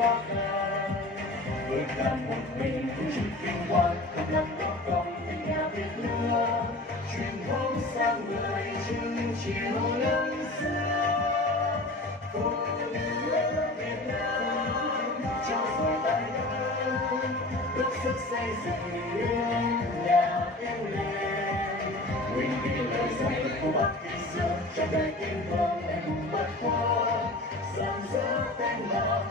khó khăn. Vượt ngàn một mình chỉ vinh quang không đặt có công tình nhà Việt lửa truyền thống sang người chừng chiều năm xưa. Phụ nữ Việt Nam cho dù tay đơn bước sức xây dựng nước nhà yêu lên. Nguyện vì lời dạy của Bác khi xưa cho đời tiếng vang em bất qua rạng rỡ tên ngàn